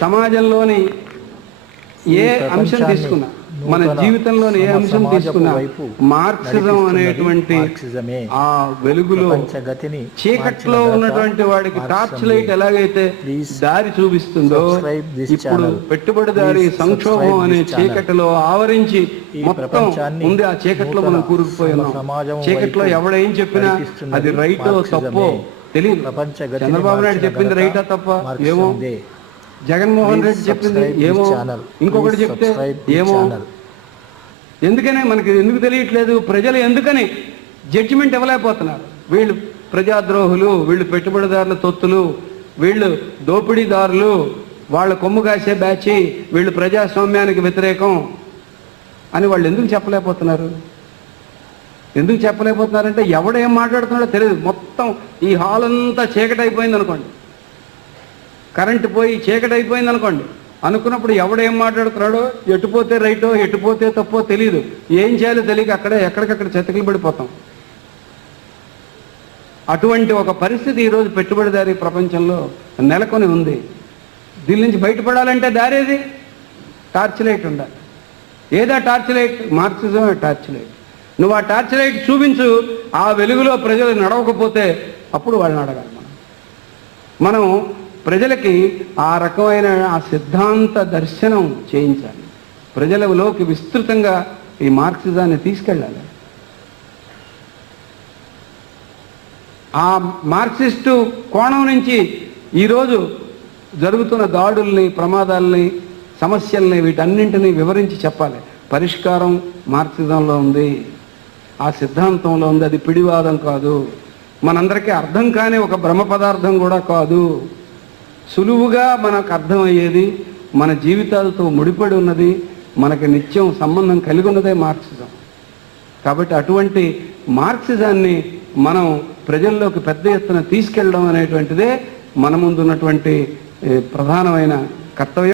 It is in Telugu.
సమాజంలోని ఏ అంశం తీసుకున్నా, మన జీవితంలోని ఏ అంశం తీసుకున్నా మార్క్సిజం అనేటువంటి ఆ వెలుగులో చీకట్లో ఉన్నటువంటి వాడికి టార్చ్ లైట్ ఎలాగైతే దారి చూపిస్తుందో, ఇప్పుడు పెట్టుబడిదారి సంక్షోభం అనే చీకటిలో ఆవరించి మొత్తం ఉంది. ఆ చీకట్లో మనం కూరుకుపోయి ఉన్నాం. చీకట్లో ఎవడేం చెప్పినా అది రైటో తప్పో తెలియదు. చంద్రబాబు నాయుడు చెప్పింది రైటా తప్ప ఏమో, జగన్మోహన్ రెడ్డి చెప్పింది ఏమో, ఇంకొకటి చెప్తే ఏమో. ఎందుకనే మనకి ఎందుకు తెలియట్లేదు? ప్రజలు ఎందుకని జడ్జిమెంట్ ఇవ్వలేకపోతున్నారు? వీళ్ళు ప్రజాద్రోహులు, వీళ్ళు పెట్టుబడిదారుల తొత్తులు, వీళ్ళు దోపిడీదారులు, వాళ్ళ కొమ్ము కాసే బ్యాచి, వీళ్ళు ప్రజాస్వామ్యానికి వ్యతిరేకం అని వాళ్ళు ఎందుకు చెప్పలేకపోతున్నారు? ఎందుకు చెప్పలేకపోతున్నారంటే ఎవడేం మాట్లాడుతున్నాడో తెలియదు. మొత్తం ఈ హాల్ అంతా చీకటి అయిపోయింది అనుకోండి, కరెంటు పోయి చీకటి అయిపోయింది అనుకోండి, అనుకున్నప్పుడు ఎవడేం మాట్లాడుతున్నాడో, ఎటుపోతే రైటో ఎటుపోతే తప్పో తెలియదు. ఏం చేయాలో తెలియక అక్కడే ఎక్కడికక్కడ చెత్తకిలు పడిపోతాం. అటువంటి ఒక పరిస్థితి ఈరోజు పెట్టుబడిదారీ ప్రపంచంలో నెలకొని ఉంది. దీని నుంచి బయటపడాలంటే దారేది? టార్చ్ లైట్ ఉండాలి. ఏదా torch light? Marxism torch light. నువ్వు ఆ టార్చ్ లైట్ చూపించు, ఆ వెలుగులో ప్రజలు నడవకపోతే అప్పుడు వాళ్ళని అడగాలి. మనం ప్రజలకి ఆ రకమైన ఆ సిద్ధాంత దర్శనం చేయించాలి. ప్రజలలోకి విస్తృతంగా ఈ మార్క్సిజాన్ని తీసుకెళ్ళాలి. ఆ మార్క్సిస్టు కోణం నుంచి ఈరోజు జరుగుతున్న దాడుల్ని, ప్రమాదాలని, సమస్యల్ని, వీటన్నింటినీ వివరించి చెప్పాలి. పరిష్కారం మార్క్సిజంలో ఉంది, ఆ సిద్ధాంతంలో ఉంది. అది పిడివాదం కాదు, మనందరికీ అర్థం కాని ఒక బ్రహ్మ పదార్థం కూడా కాదు. సులువుగా మనకు అర్థమయ్యేది, మన జీవితాలతో ముడిపడి ఉన్నది, మనకి నిత్యం సంబంధం కలిగి ఉన్నదే మార్క్సిజం. కాబట్టి అటువంటి మార్క్సిజాన్ని మనం ప్రజల్లోకి పెద్ద ఎత్తున తీసుకెళ్ళడం అనేటువంటిదే మన ముందున్నటువంటి ప్రధానమైన కర్తవ్యం.